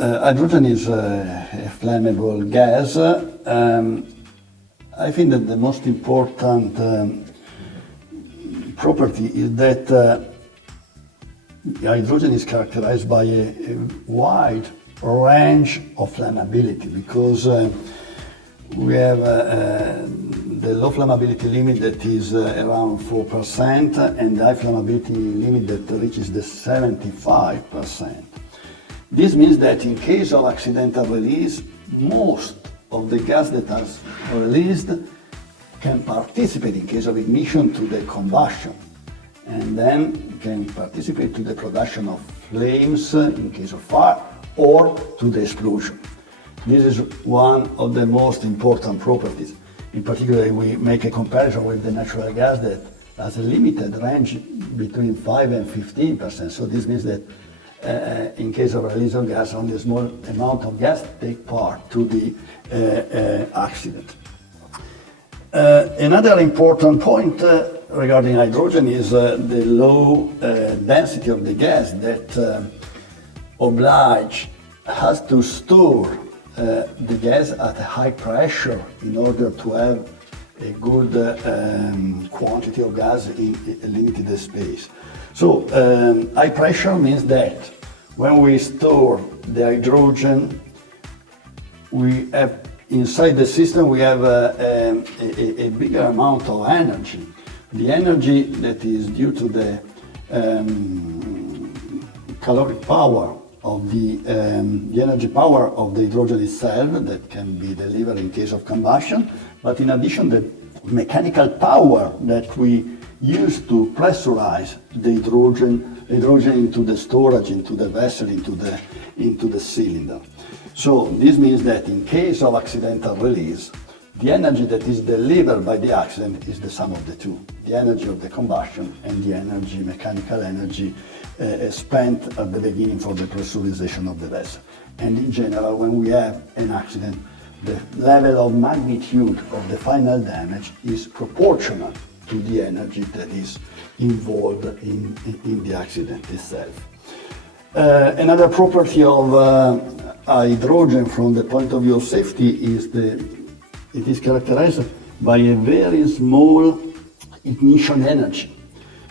hydrogen is a flammable gas. I think that the most important property is that hydrogen is characterized by a wide range of flammability, because we have the low flammability limit that is around 4% and the high flammability limit that reaches the 75%. This means that in case of accidental release, most of the gas that is released can participate in case of ignition to the combustion, and then can participate to the production of flames in case of fire or to the explosion. This is one of the most important properties. In particular, we make a comparison with the natural gas that has a limited range between 5 and 15%. So this means that in case of release of gas, only a small amount of gas take part to the accident. Another important point regarding hydrogen is the low density of the gas that has to store the gas at a high pressure in order to have a good quantity of gas in a limited space. So high pressure means that when we store the hydrogen, we have inside the system we have a bigger amount of energy. The energy that is due to the caloric power of the energy power of the hydrogen itself that can be delivered in case of combustion, but in addition the mechanical power that we use to pressurize the hydrogen into the storage, into the vessel, into the cylinder. So this means that in case of accidental release, the energy that is delivered by the accident is the sum of the two, the energy of the combustion and the mechanical energy spent at the beginning for the pressurization of the vessel. And in general, when we have an accident, the level of magnitude of the final damage is proportional to the energy that is involved in the accident itself. Another property of hydrogen from the point of view of safety is it is characterized by a very small ignition energy.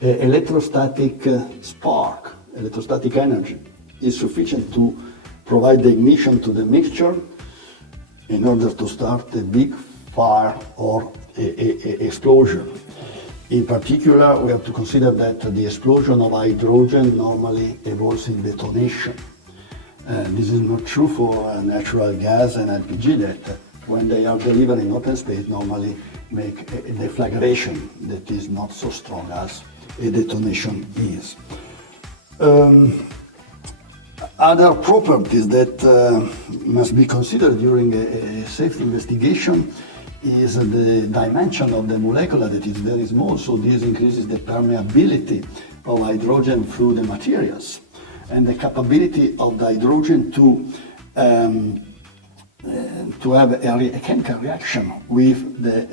Electrostatic spark, electrostatic energy is sufficient to provide the ignition to the mixture in order to start a big fire or a explosion. In particular, we have to consider that the explosion of hydrogen normally involves in detonation. This is not true for natural gas and LPG that when they are delivered in open space normally make a deflagration that is not so strong as a detonation is. Other properties that must be considered during a safety investigation is the dimension of the molecule that is very small, so this increases the permeability of hydrogen through the materials and the capability of the hydrogen to have a chemical reaction with the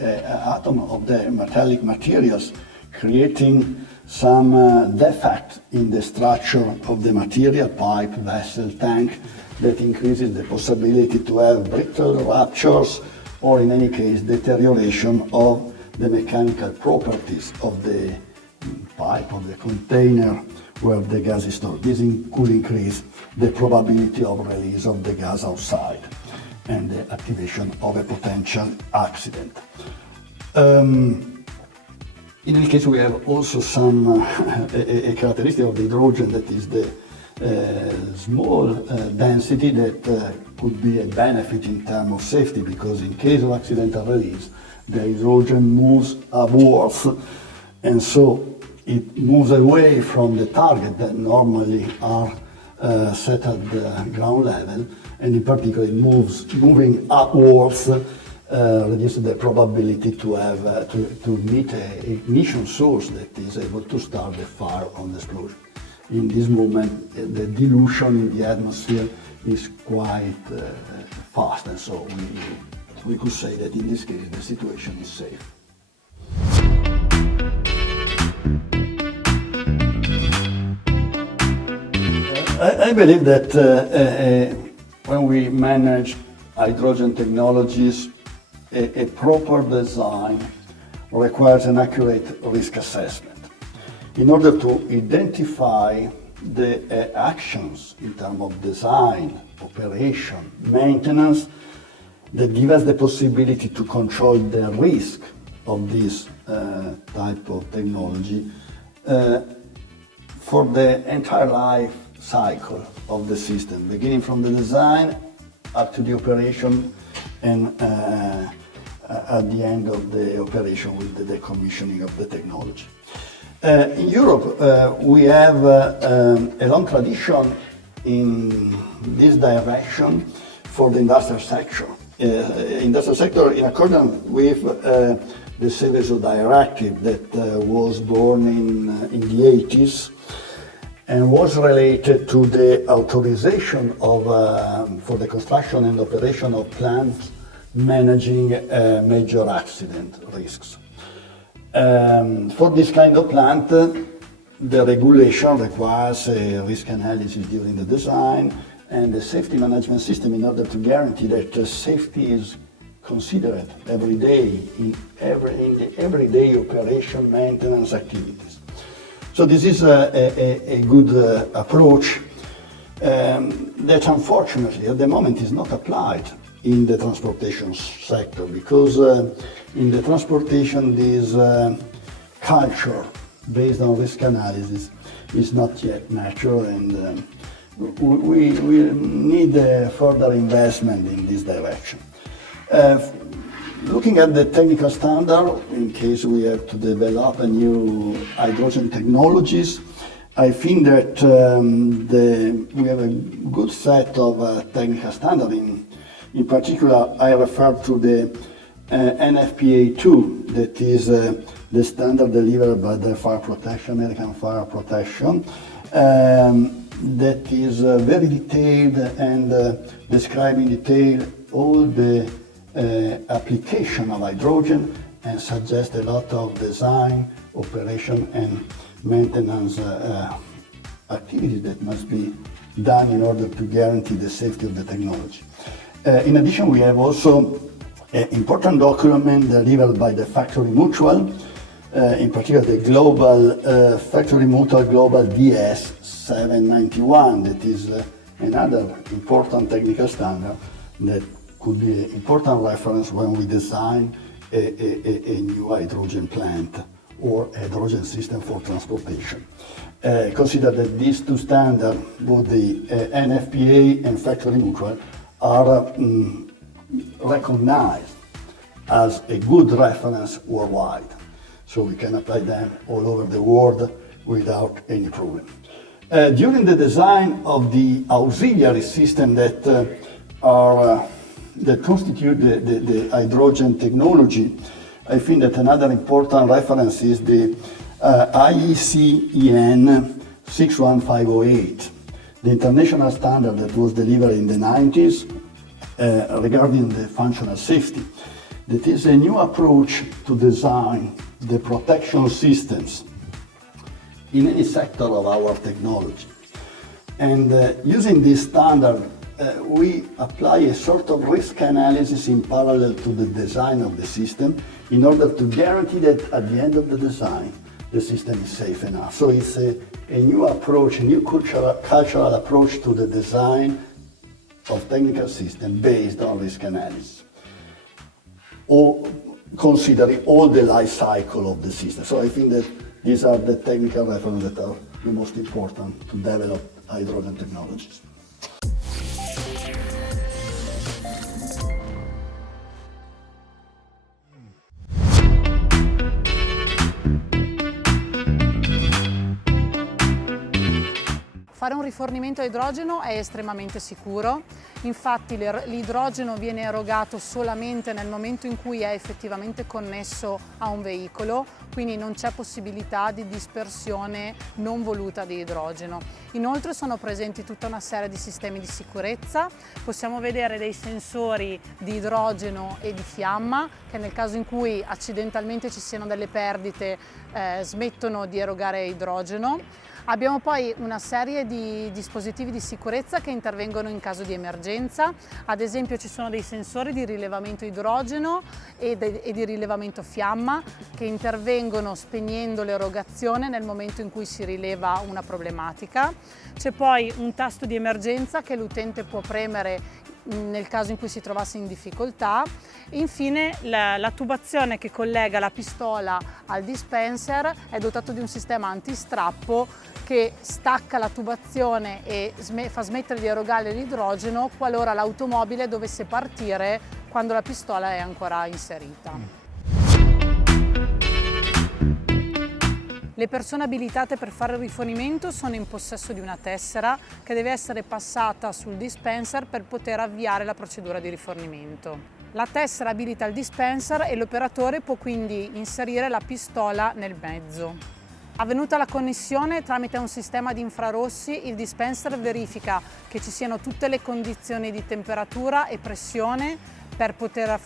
atom of the metallic materials, creating some defect in the structure of the material, pipe, vessel, tank, that increases the possibility to have brittle ruptures or in any case deterioration of the mechanical properties of the pipe, of the container where the gas is stored. This could increase the probability of release of the gas outside and the activation of a potential accident. In any case, we have also some a characteristic of the hydrogen that is the small density that could be a benefit in terms of safety, because in case of accidental release, the hydrogen moves upwards, and so it moves away from the target that normally are set at the ground level, and in particular, moving upwards reduces the probability to have to meet an ignition source that is able to start the fire on the explosion. In this moment, the dilution in the atmosphere is quite fast, and so we could say that in this case the situation is safe. I believe that when we manage hydrogen technologies, a proper design requires an accurate risk assessment in order to identify the actions in terms of design, operation, maintenance that give us the possibility to control the risk of this type of technology for the entire life cycle of the system, beginning from the design up to the operation and at the end of the operation with the decommissioning of the technology. In Europe, we have a long tradition in this direction for the industrial sector. Industrial sector in accordance with the Seveso directive that was born in the 80s and was related to the authorization of, for the construction and operation of plants managing major accident risks. For this kind of plant, the regulation requires a risk analysis during the design and a safety management system in order to guarantee that safety is considered every day in the everyday operation maintenance activities. So this is a good approach that unfortunately at the moment is not applied in the transportation sector because in the transportation this culture based on risk analysis is not yet mature and we need further investment in this direction. Looking at the technical standard, in case we have to develop a new hydrogen technologies, I think that we have a good set of technical standards. In particular, I refer to the NFPA 2, that is the standard delivered by the Fire Protection, American Fire Protection, that is very detailed and describe in detail all the application of hydrogen and suggest a lot of design, operation and maintenance activities that must be done in order to guarantee the safety of the technology. In addition, we have also an important document delivered by the Factory Mutual, in particular the Global Factory Mutual Global DS 791, that is another important technical standard that could be an important reference when we design a new hydrogen plant or hydrogen system for transportation. Consider that these two standards, both the NFPA and Factory Mutual, are recognized as a good reference worldwide. So we can apply them all over the world without any problem. During the design of the auxiliary system that constitute the hydrogen technology, I think that another important reference is the IEC-EN 61508, the international standard that was delivered in the 90s regarding the functional safety. That is a new approach to design the protection systems in any sector of our technology. And using this standard, we apply a sort of risk analysis in parallel to the design of the system in order to guarantee that at the end of the design, the system is safe enough. So it's a new approach, a new cultural approach to the design of technical system based on risk analysis, or considering all the life cycle of the system. So I think that these are the technical references that are the most important to develop hydrogen technologies. Fare un rifornimento a idrogeno è estremamente sicuro, infatti l'idrogeno viene erogato solamente nel momento in cui è effettivamente connesso a un veicolo, quindi non c'è possibilità di dispersione non voluta di idrogeno. Inoltre sono presenti tutta una serie di sistemi di sicurezza, possiamo vedere dei sensori di idrogeno e di fiamma che nel caso in cui accidentalmente ci siano delle perdite smettono di erogare idrogeno. Abbiamo poi una serie di dispositivi di sicurezza che intervengono in caso di emergenza, ad esempio ci sono dei sensori di rilevamento idrogeno e di rilevamento fiamma che intervengono spegnendo l'erogazione nel momento in cui si rileva una problematica. C'è poi un tasto di emergenza che l'utente può premere nel caso in cui si trovasse in difficoltà. Infine la tubazione che collega la pistola al dispenser è dotato di un sistema antistrappo che stacca la tubazione e fa smettere di erogare l'idrogeno qualora l'automobile dovesse partire quando la pistola è ancora inserita. Le persone abilitate per fare il rifornimento sono in possesso di una tessera che deve essere passata sul dispenser per poter avviare la procedura di rifornimento. La tessera abilita il dispenser e l'operatore può quindi inserire la pistola nel mezzo. Avvenuta la connessione tramite un sistema di infrarossi, il dispenser verifica che ci siano tutte le condizioni di temperatura e pressione per poter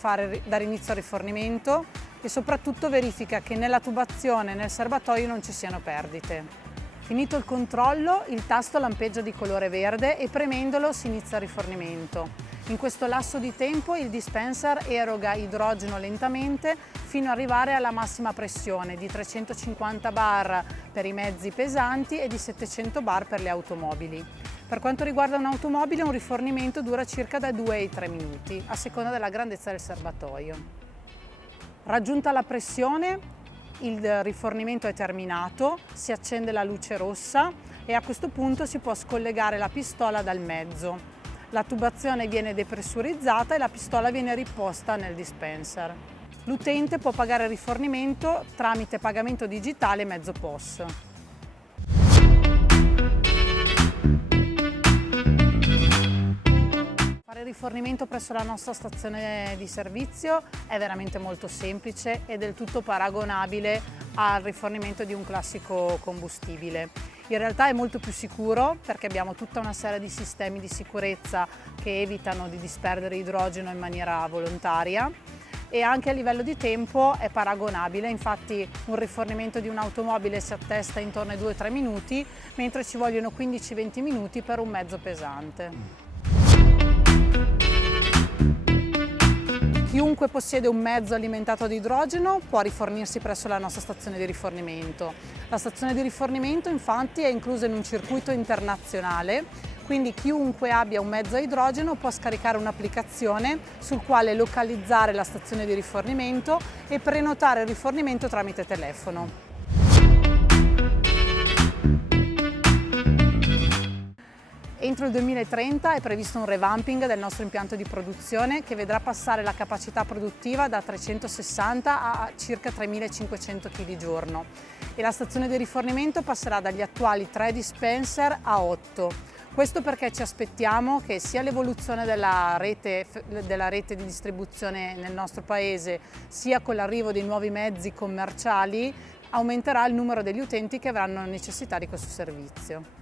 dare inizio al rifornimento e soprattutto verifica che nella tubazione e nel serbatoio non ci siano perdite. Finito il controllo, il tasto lampeggia di colore verde e premendolo si inizia il rifornimento. In questo lasso di tempo il dispenser eroga idrogeno lentamente fino ad arrivare alla massima pressione di 350 bar per i mezzi pesanti e di 700 bar per le automobili. Per quanto riguarda un'automobile, un rifornimento dura circa da 2 ai 3 minuti, a seconda della grandezza del serbatoio. Raggiunta la pressione, il rifornimento è terminato, si accende la luce rossa e a questo punto si può scollegare la pistola dal mezzo. La tubazione viene depressurizzata e la pistola viene riposta nel dispenser. L'utente può pagare il rifornimento tramite pagamento digitale mezzo POS. Fare rifornimento presso la nostra stazione di servizio è veramente molto semplice e del tutto paragonabile al rifornimento di un classico combustibile. In realtà è molto più sicuro perché abbiamo tutta una serie di sistemi di sicurezza che evitano di disperdere idrogeno in maniera volontaria e anche a livello di tempo è paragonabile, infatti un rifornimento di un'automobile si attesta intorno ai 2-3 minuti, mentre ci vogliono 15-20 minuti per un mezzo pesante. Chiunque possiede un mezzo alimentato ad idrogeno può rifornirsi presso la nostra stazione di rifornimento. La stazione di rifornimento infatti è inclusa in un circuito internazionale, quindi chiunque abbia un mezzo a idrogeno può scaricare un'applicazione sul quale localizzare la stazione di rifornimento e prenotare il rifornimento tramite telefono. Entro il 2030 è previsto un revamping del nostro impianto di produzione che vedrà passare la capacità produttiva da 360 a circa 3.500 kg giorno e la stazione di rifornimento passerà dagli attuali 3 dispenser a 8. Questo perché ci aspettiamo che sia l'evoluzione della rete di distribuzione nel nostro paese, sia con l'arrivo dei nuovi mezzi commerciali, aumenterà il numero degli utenti che avranno necessità di questo servizio.